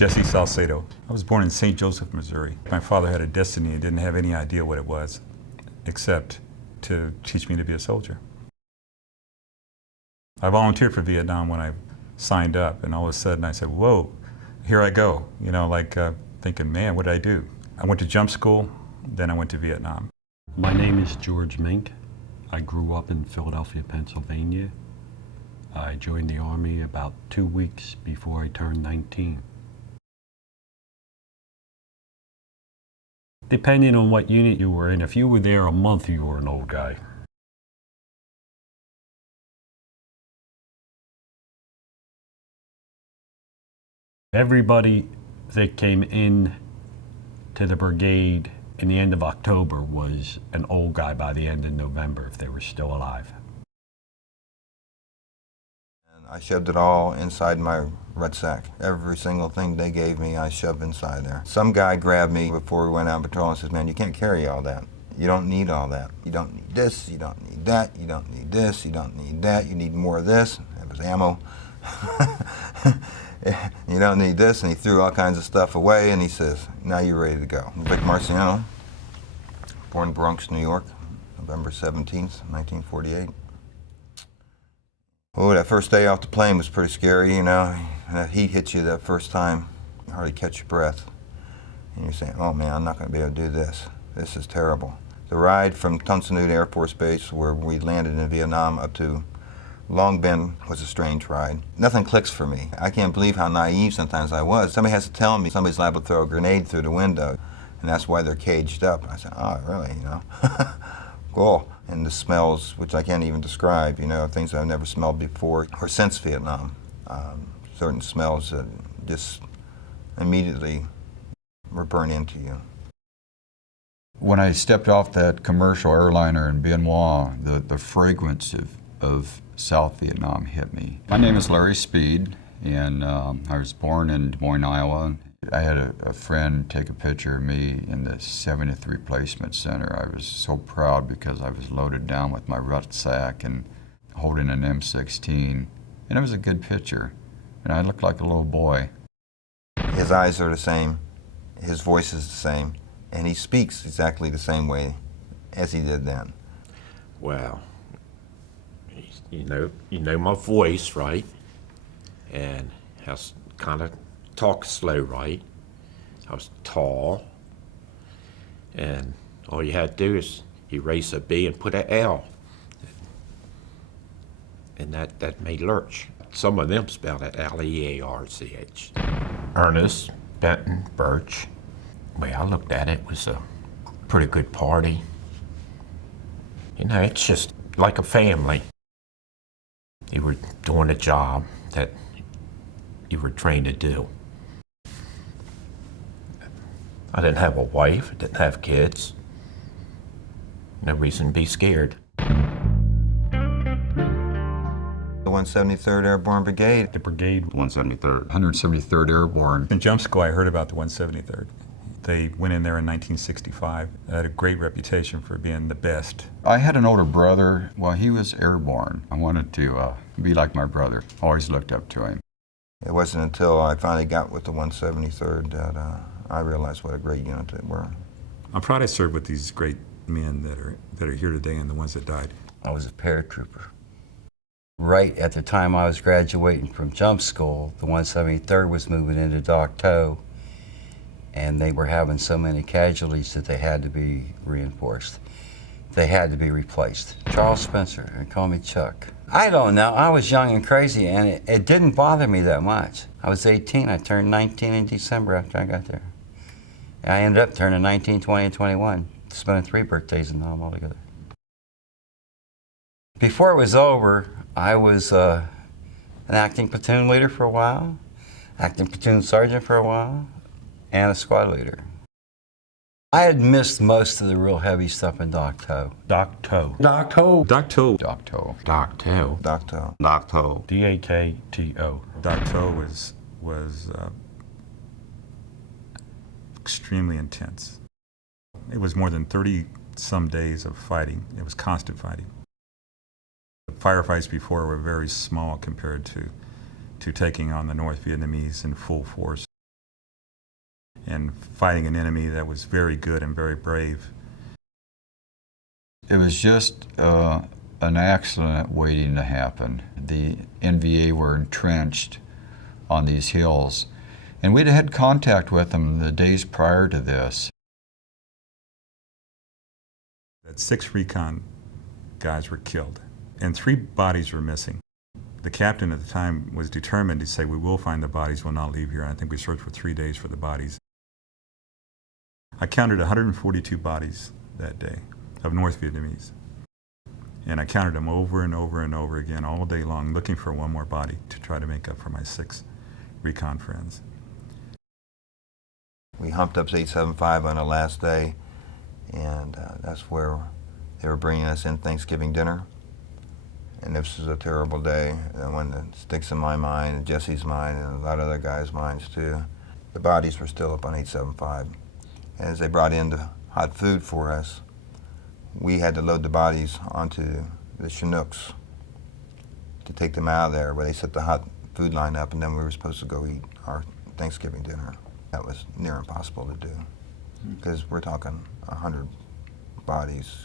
Jesse Salcedo. I was born in St. Joseph, Missouri. My father had a destiny and didn't have any idea what it was, except to teach me to be a soldier. I volunteered for Vietnam when I signed up, and all of a sudden I said, whoa, here I go. You know, like thinking, man, what did I do? I went to jump school, then I went to Vietnam. My name is George Mink. I grew up in Philadelphia, Pennsylvania. I joined the Army about 2 weeks before I turned 19. Depending on what unit you were in, if you were there a month, you were an old guy. Everybody that came in to the brigade in the end of October was an old guy by the end of November if they were still alive. I shoved it all inside my rucksack. Every single thing they gave me, I shoved inside there. Some guy grabbed me before we went out on patrol and says, man, you can't carry all that. You don't need all that. You don't need this, you don't need that, you don't need this, you don't need that, you need more of this. It was ammo. You don't need this, and he threw all kinds of stuff away, and he says, now you're ready to go. Vic Marciano, born in Bronx, New York, November 17th, 1948. Oh, that first day off the plane was pretty scary, you know. That heat hits you that first time, you hardly catch your breath. And you're saying, oh man, I'm not going to be able to do this. This is terrible. The ride from Tan Son Nhut Air Force Base, where we landed in Vietnam, up to Long Binh was a strange ride. Nothing clicks for me. I can't believe how naive sometimes I was. Somebody has to tell me somebody's liable to throw a grenade through the window, and that's why they're caged up. I said, oh, really, you know? Cool. And the smells, which I can't even describe, you know, things I've never smelled before or since Vietnam. Certain smells that just immediately were burned into you. When I stepped off that commercial airliner in Bien Hoa, the fragrance of South Vietnam hit me. My name is Larry Speed, and I was born in Des Moines, Iowa. I had a friend take a picture of me in the 70th Replacement Center. I was so proud because I was loaded down with my rucksack and holding an M16, and it was a good picture, and I looked like a little boy. His eyes are the same, his voice is the same, and he speaks exactly the same way as he did then. Well, you know my voice, right? And I was kind of talk slow, right? I was tall, and all you had to do is erase a B and put an L, and that made Lurch. Some of them spelled it L-E-A-R-C-H. Ernest Benton Birch. Well, I looked at it, it was a pretty good party. You know, it's just like a family. You were doing a job that you were trained to do. I didn't have a wife, I didn't have kids. No reason to be scared. The 173rd Airborne Brigade. The brigade, 173rd. 173rd Airborne. In jump school, I heard about the 173rd. They went in there in 1965. They had a great reputation for being the best. I had an older brother. Well, he was airborne. I wanted to be like my brother. Always looked up to him. It wasn't until I finally got with the 173rd that I realized what a great unit they were. I'm proud I served with these great men that are here today and the ones that died. I was a paratrooper. Right at the time I was graduating from jump school, the 173rd was moving into Doc To, and they were having so many casualties that they had to be reinforced. They had to be replaced. Charles Spencer, they call me Chuck. I don't know, I was young and crazy, and it didn't bother me that much. I was 18, I turned 19 in December after I got there. I ended up turning 19, 20, and 21, spending 3 birthdays in them altogether. Before it was over, I was an acting platoon leader for a while, acting platoon sergeant for a while, and a squad leader. I had missed most of the real heavy stuff in Doc To. Doc To. Doc To. Doc To. Doc To. Doc To. Doc To. Doc To. D-A-K-T-O. Doc To was extremely intense. It was more than 30-some days of fighting. It was constant fighting. The firefights before were very small compared to taking on the North Vietnamese in full force. and fighting an enemy that was very good and very brave. It was just an accident waiting to happen. The NVA were entrenched on these hills, and we'd had contact with them the days prior to this. That 6 recon guys were killed, and 3 bodies were missing. The captain at the time was determined to say, we will find the bodies, we'll not leave here. And I think we searched for 3 days for the bodies. I counted 142 bodies that day of North Vietnamese. And I counted them over and over and over again all day long, looking for one more body to try to make up for my 6 recon friends. We humped up 875 on the last day, and that's where they were bringing us in Thanksgiving dinner. And this was a terrible day, one that sticks in my mind, and Jesse's mind, and a lot of other guys' minds too. The bodies were still up on 875. And as they brought in the hot food for us, we had to load the bodies onto the Chinooks to take them out of there, where they set the hot food line up, and then we were supposed to go eat our Thanksgiving dinner. That was near impossible to do, because we're talking 100 bodies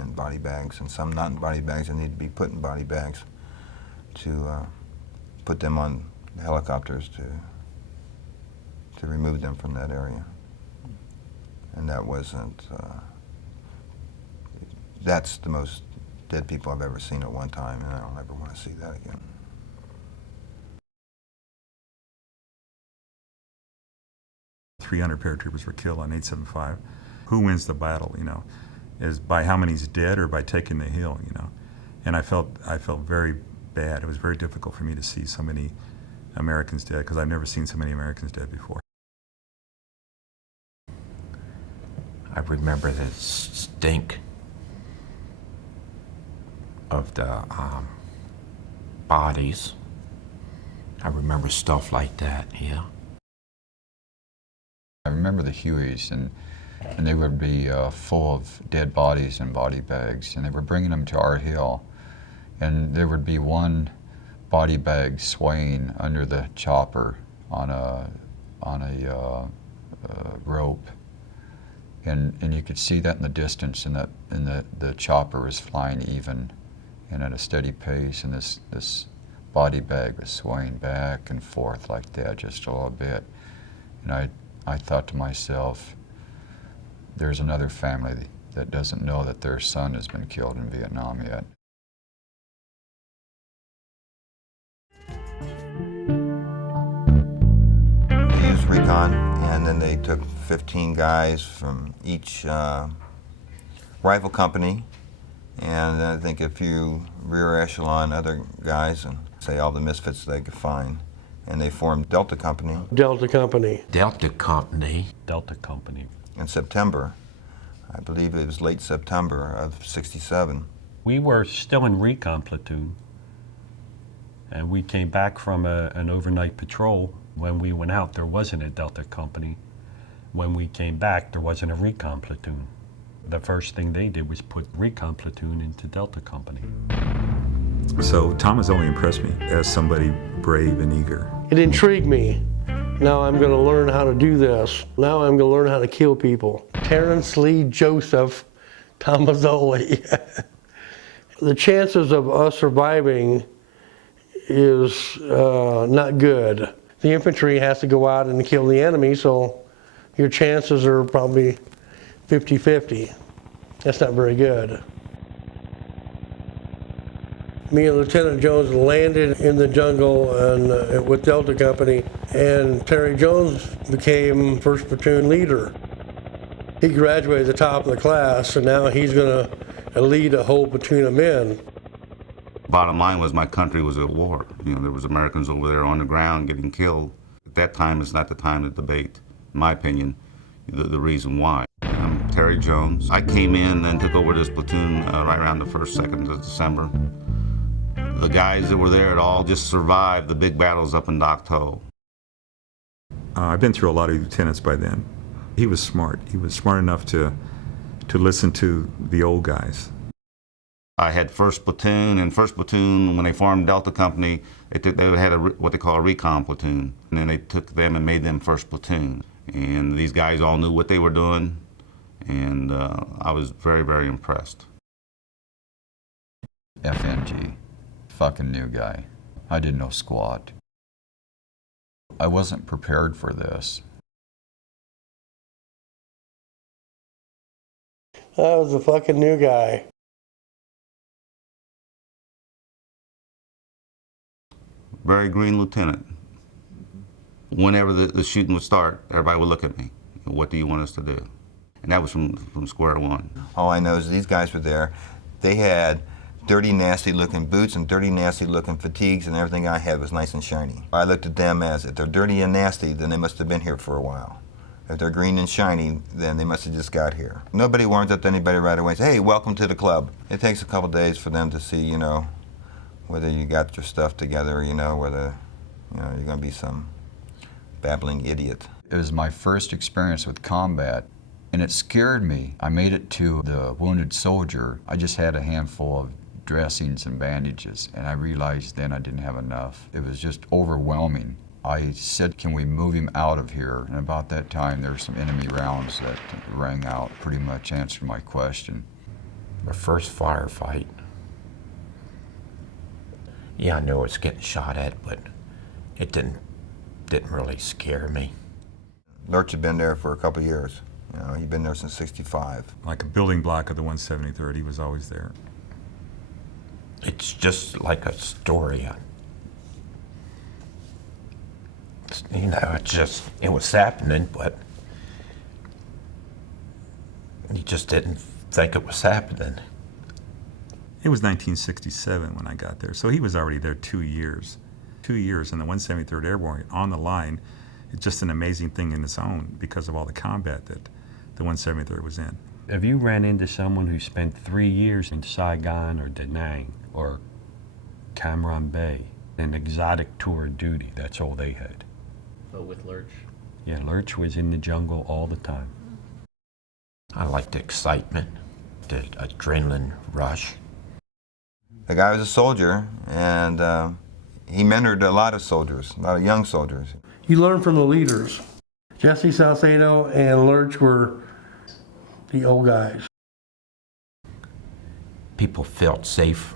in body bags, and some not in body bags that need to be put in body bags to put them on the helicopters to remove them from that area. And that wasn't, that's the most dead people I've ever seen at one time, and I don't ever want to see that again. "300 paratroopers were killed on 875. Who wins the battle, you know? Is by how many's dead or by taking the hill, you know? And I felt very bad. It was very difficult for me to see so many Americans dead, because I've never seen so many Americans dead before. I remember the stink of the bodies. I remember stuff like that, yeah. I remember the Hueys, and they would be full of dead bodies in body bags, and they were bringing them to our hill, and there would be one body bag swaying under the chopper on a rope, and you could see that in the distance, and the chopper was flying even and at a steady pace, and this body bag was swaying back and forth like that just a little bit, and I thought to myself, there's another family that doesn't know that their son has been killed in Vietnam yet. They used recon, and then they took 15 guys from each rifle company, and I think a few rear echelon other guys, and say all the misfits they could find. And they formed Delta Company. Delta Company. Delta Company. Delta Company. In September. I believe it was late September of '67. We were still in recon platoon, and we came back from an overnight patrol. When we went out, there wasn't a Delta Company. When we came back, there wasn't a recon platoon. The first thing they did was put recon platoon into Delta Company. So Tom has only impressed me as somebody brave and eager. It intrigued me. Now I'm going to learn how to do this. Now I'm going to learn how to kill people. Terrence Lee Joseph Tomazoli. The chances of us surviving is not good. The infantry has to go out and kill the enemy, so your chances are probably 50-50. That's not very good. Me and Lieutenant Jones landed in the jungle and with Delta Company, and Terry Jones became 1st Platoon leader. He graduated at the top of the class, and now he's going to lead a whole platoon of men. Bottom line was my country was at war. You know, there was Americans over there on the ground getting killed. At that time is not the time to debate, in my opinion, the reason why. I'm Terry Jones. I came in and took over this platoon right around the 1st, 2nd of December. The guys that were there had all just survived the big battles up in Dak To. I've been through a lot of lieutenants by then. He was smart. He was smart enough to listen to the old guys. I had 1st Platoon, and 1st Platoon, when they formed Delta Company, they had what they call a recon platoon. And then they took them and made them 1st Platoon. And these guys all knew what they were doing, and I was very, very impressed. FNG, fucking new guy. I didn't know squat. I wasn't prepared for this. I was a fucking new guy. Very green lieutenant. Whenever the shooting would start, everybody would look at me. What do you want us to do? And that was from square one. All I know is these guys were there. They had dirty, nasty looking boots and dirty, nasty looking fatigues, and everything I had was nice and shiny. I looked at them as, if they're dirty and nasty, then they must have been here for a while. If they're green and shiny, then they must have just got here. Nobody warms up to anybody right away and says, hey, welcome to the club. It takes a couple days for them to see, you know, whether you got your stuff together, you know, whether, you know, you're going to be some babbling idiot. It was my first experience with combat, and it scared me. I made it to the wounded soldier. I just had a handful of dressings and bandages, and I realized then I didn't have enough. It was just overwhelming. I said, can we move him out of here? And about that time, there were some enemy rounds that rang out, pretty much answered my question. The first firefight, yeah, I knew I was getting shot at, but it didn't really scare me. Lurch had been there for a couple of years. You know, he'd been there since '65. Like a building block of the 173rd, he was always there. It's just like a story. You know, it was happening, but you just didn't think it was happening. It was 1967 when I got there, so he was already there 2 years. 2 years in the 173rd Airborne on the line. It's just an amazing thing in its own because of all the combat that the 173rd was in. If you ran into someone who spent 3 years in Saigon or Da Nang or Cam Ranh Bay, an exotic tour of duty, that's all they had. But with Lurch? Yeah, Lurch was in the jungle all the time. I liked the excitement, the adrenaline rush. The guy was a soldier, and he mentored a lot of soldiers, a lot of young soldiers. You learn from the leaders. Jesse Salcedo and Lurch were the old guys. People felt safe,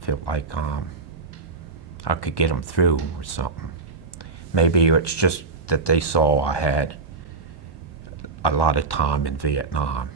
felt like I could get them through or something. Maybe it's just that they saw I had a lot of time in Vietnam.